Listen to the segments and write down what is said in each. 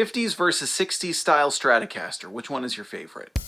50s versus 60s style Stratocaster. Which one is your favorite?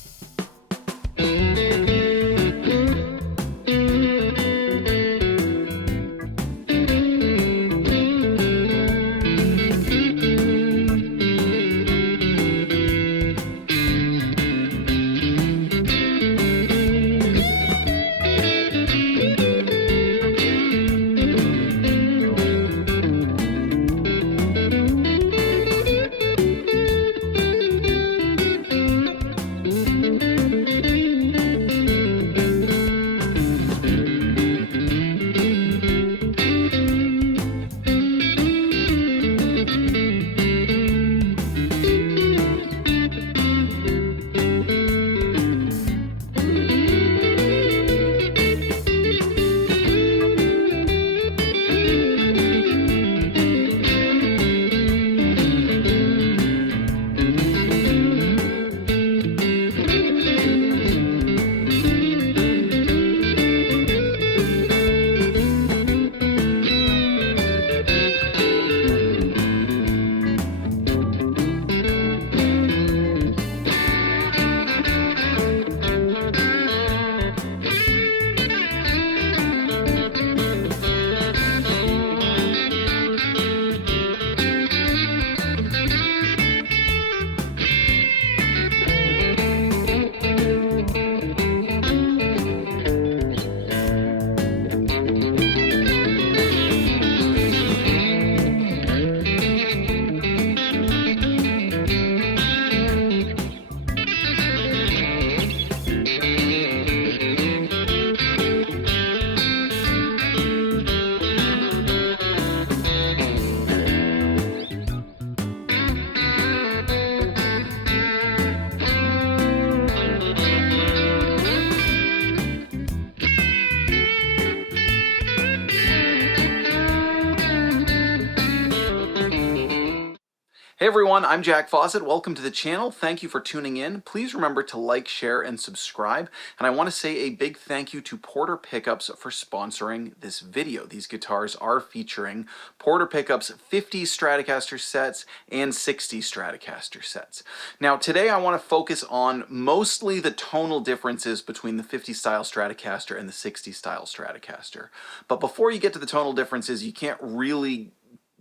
Hey everyone, I'm Jack Fossett. Welcome to the channel. Thank you for tuning in. Please remember to like, share, and subscribe. And I want to say a big thank you to Porter Pickups for sponsoring this video. These guitars are featuring Porter Pickups 50 Stratocaster sets and 60 Stratocaster sets. Now today I want to focus on mostly the tonal differences between the 50 style Stratocaster and the 60 style Stratocaster. But before you get to the tonal differences, you can't really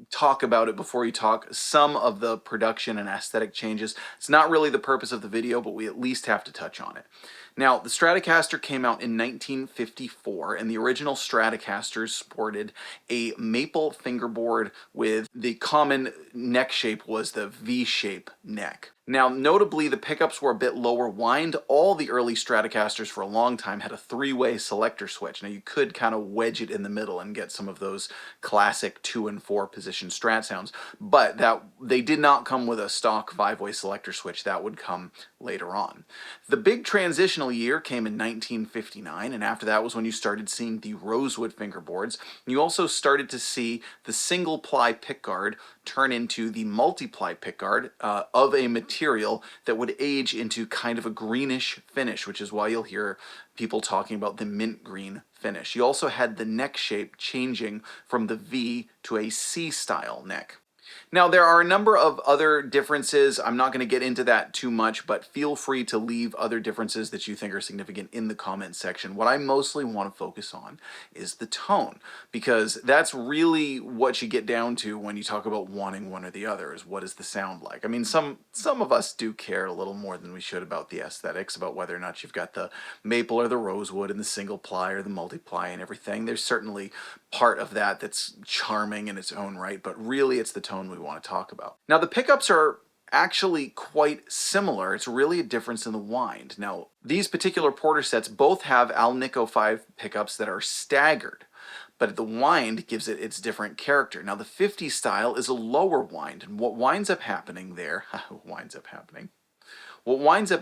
talk about it before you talk some of the production and aesthetic changes. It's not really the purpose of the video, but we at least have to touch on it. Now, the Stratocaster came out in 1954, and the original Stratocasters sported a maple fingerboard with the common neck shape was the V-shape neck. Now, notably, the pickups were a bit lower wind. All the early Stratocasters for a long time had a three-way selector switch. Now, you could kind of wedge it in the middle and get some of those classic 2 and 4 position Strat sounds, but they did not come with a stock 5-way selector switch. That would come later on. The big transitional year came in 1959, and after that was when you started seeing the Rosewood fingerboards. You also started to see the single-ply pickguard turn into the multi-ply pickguard of a material that would age into kind of a greenish finish, which is why you'll hear people talking about the mint green finish. You also had the neck shape changing from the V to a C-style neck. Now, there are a number of other differences. I'm not going to get into that too much, but feel free to leave other differences that you think are significant in the comment section. What I mostly want to focus on is the tone, because that's really what you get down to when you talk about wanting one or the other, is what does the sound like. I mean, some of us do care a little more than we should about the aesthetics, about whether or not you've got the maple or the rosewood and the single ply or the multiply and everything. There's certainly part of that that's charming in its own right, but really it's the tone we want to talk about. Now, the pickups are actually quite similar. It's really a difference in the wind. Now, these particular Porter sets both have Alnico 5 pickups that are staggered, but the wind gives it its different character. Now, the 50 style is a lower wind, and what winds up happening there, what winds up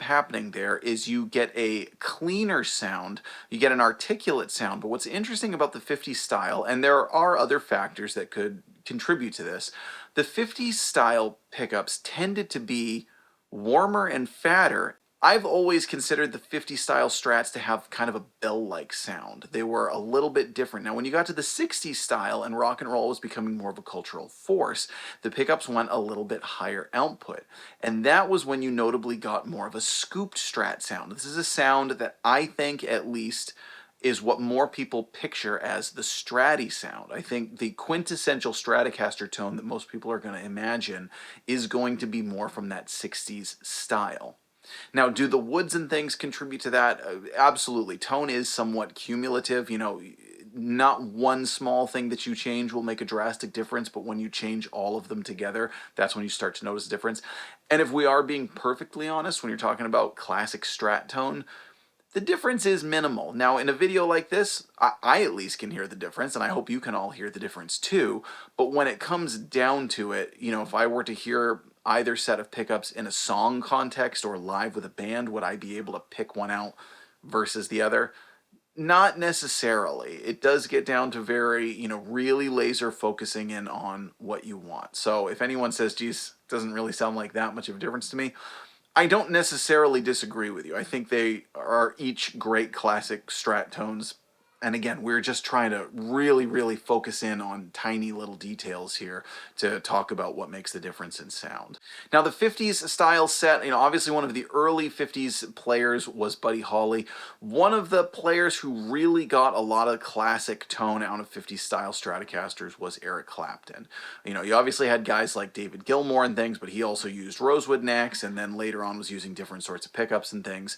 happening there is you get a cleaner sound, you get an articulate sound, but what's interesting about the 50 style, and there are other factors that could contribute to this, the 50 style pickups tended to be warmer and fatter, I've always considered the 50 style Strats to have kind of a bell-like sound. They were a little bit different. Now, when you got to the 60 style and rock and roll was becoming more of a cultural force, the pickups went a little bit higher output. And that was when you notably got more of a scooped Strat sound. This is a sound that I think, at least, is what more people picture as the Stratty sound. I think the quintessential Stratocaster tone that most people are going to imagine is going to be more from that 60s style. Now, do the woods and things contribute to that? Absolutely. Tone is somewhat cumulative. You know, not one small thing that you change will make a drastic difference, but when you change all of them together, that's when you start to notice a difference. And if we are being perfectly honest, when you're talking about classic Strat tone, the difference is minimal. Now, in a video like this, I at least can hear the difference, and I hope you can all hear the difference too. But when it comes down to it, you know, if I were to hear either set of pickups in a song context or live with a band, would I be able to pick one out versus the other? Not necessarily. It does get down to very, you know, really laser focusing in on what you want. So if anyone says, geez, doesn't really sound like that much of a difference to me, I don't necessarily disagree with you. I think they are each great classic Strat tones. And again, we're just trying to really, really focus in on tiny little details here to talk about what makes the difference in sound. Now, the 50s style set, you know, obviously one of the early 50s players was Buddy Holly. One of the players who really got a lot of classic tone out of 50s style Stratocasters was Eric Clapton. You know, you obviously had guys like David Gilmour and things, but he also used Rosewood necks and then later on was using different sorts of pickups and things.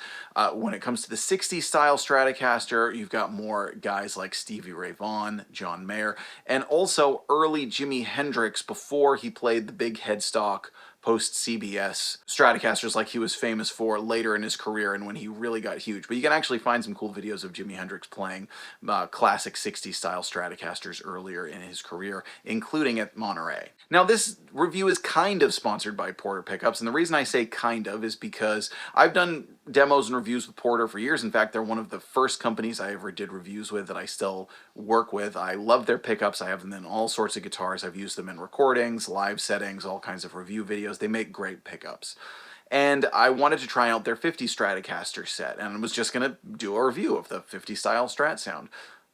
When it comes to the 60s style Stratocaster, you've got more guys like Stevie Ray Vaughan, John Mayer, and also early Jimi Hendrix before he played the big headstock post-CBS Stratocasters like he was famous for later in his career and when he really got huge. But you can actually find some cool videos of Jimi Hendrix playing classic 60s style Stratocasters earlier in his career, including at Monterey. Now, this review is kind of sponsored by Porter Pickups, and the reason I say kind of is because I've done demos and reviews with Porter for years. In fact, they're one of the first companies I ever did reviews with that I still work with. I love their pickups. I have them in all sorts of guitars. I've used them in recordings, live settings, all kinds of review videos. They make great pickups. And I wanted to try out their 50 Stratocaster set, and I was just going to do a review of the 50 style Strat sound.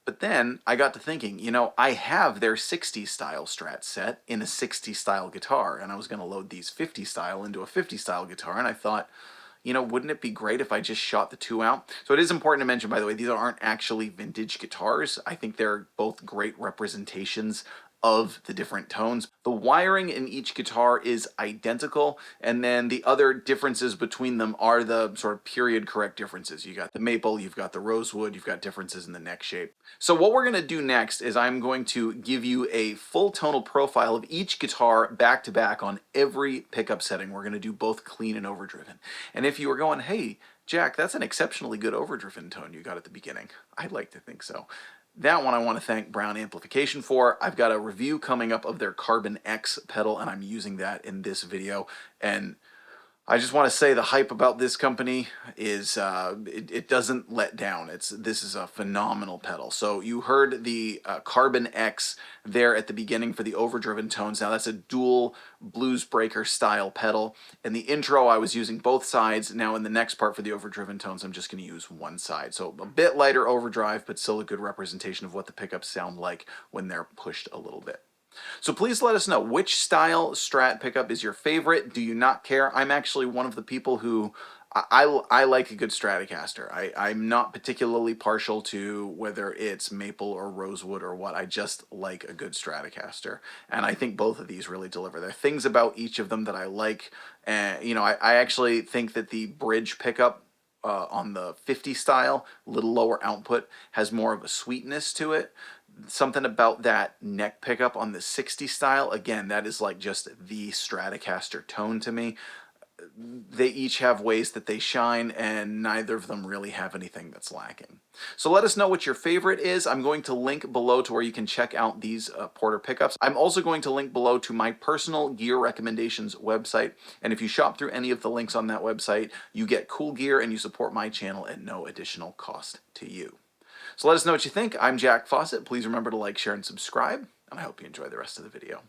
But then I got to thinking, you know, I have their 60 style Strat set in a 60 style guitar, and I was going to load these 50 style into a 50 style guitar, and I thought, you know, wouldn't it be great if I just shot the two out? So it is important to mention, by the way, these aren't actually vintage guitars. I think they're both great representations of the different tones. The wiring in each guitar is identical, and then the other differences between them are the sort of period correct differences. You got the maple, you've got the rosewood, you've got differences in the neck shape. So what we're going to do next is I'm going to give you a full tonal profile of each guitar back to back on every pickup setting. We're going to do both clean and overdriven. And if you were going, hey, Jack, that's an exceptionally good overdriven tone you got at the beginning, I'd like to think so. That one I want to thank Browne Amplification for. I've got a review coming up of their Carbon X pedal, and I'm using that in this video. And I just want to say the hype about this company is it doesn't let down. This is a phenomenal pedal. So you heard the Carbon X there at the beginning for the overdriven tones. Now that's a dual blues breaker style pedal. In the intro I was using both sides. Now in the next part for the overdriven tones I'm just going to use one side. So a bit lighter overdrive, but still a good representation of what the pickups sound like when they're pushed a little bit. So please let us know which style Strat pickup is your favorite. Do you not care? I'm actually one of the people who I like a good Stratocaster. I'm not particularly partial to whether it's maple or rosewood or what. I just like a good Stratocaster. And I think both of these really deliver. There are things about each of them that I like. You know, I actually think that the bridge pickup on the 50 style, little lower output, has more of a sweetness to it. Something about that neck pickup on the 60 style, again, that is like just the Stratocaster tone to me. They each have ways that they shine, and neither of them really have anything that's lacking. So let us know what your favorite is. I'm going to link below to where you can check out these Porter pickups. I'm also going to link below to my personal gear recommendations website, and if you shop through any of the links on that website, you get cool gear and you support my channel at no additional cost to you. So let us know what you think. I'm Jack Fossett. Please remember to like, share, and subscribe, and I hope you enjoy the rest of the video.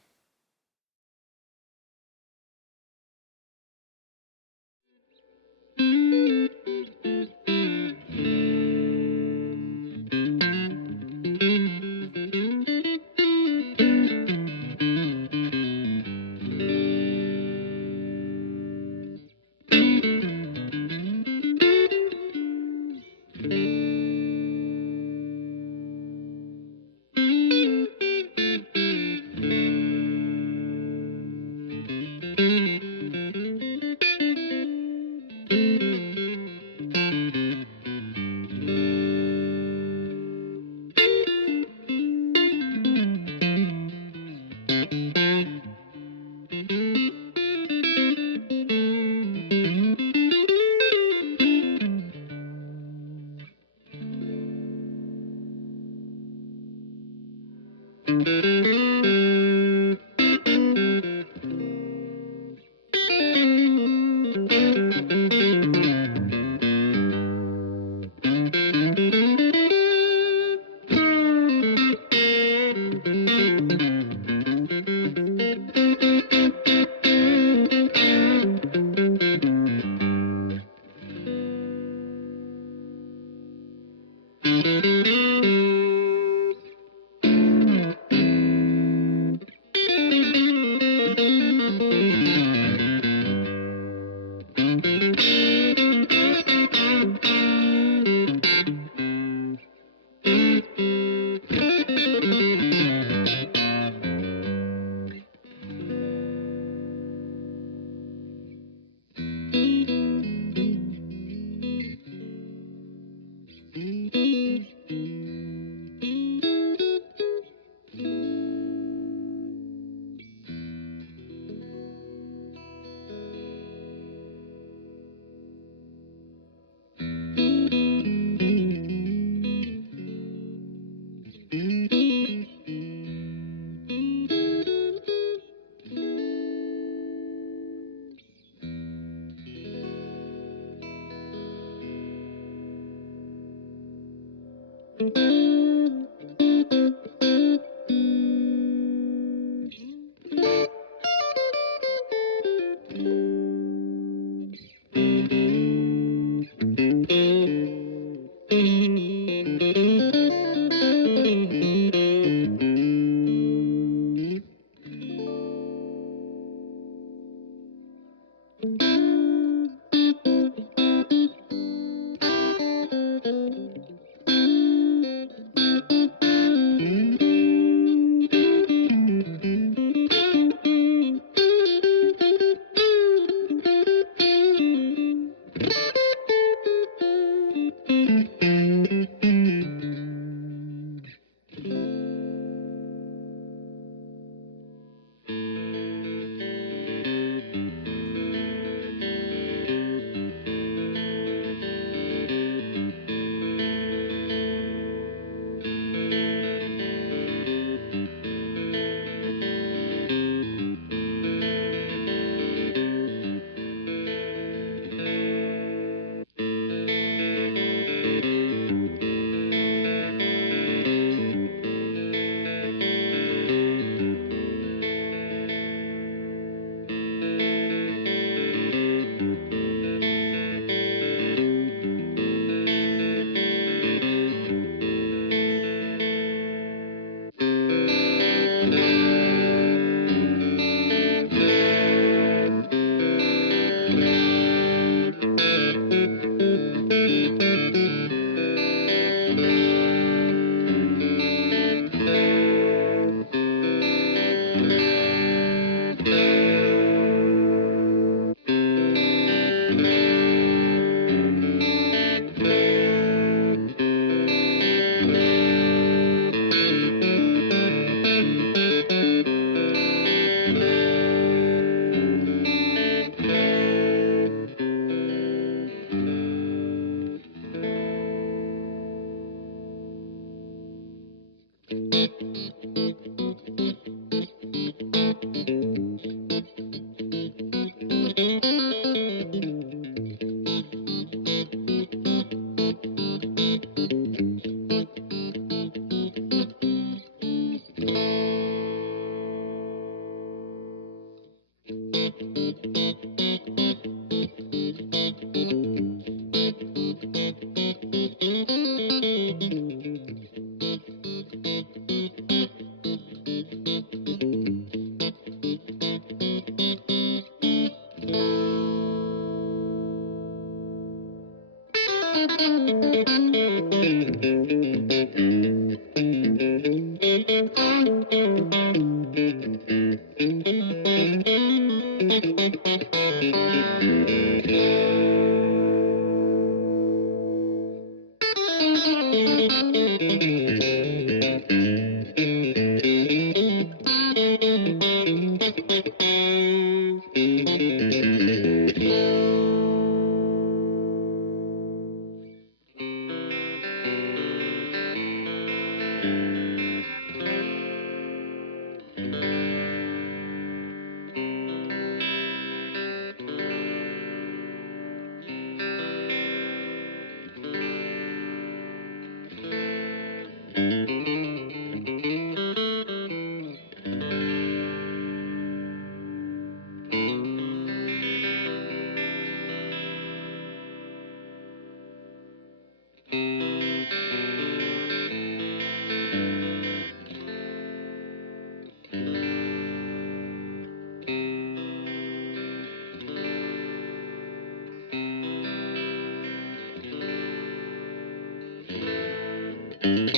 Thank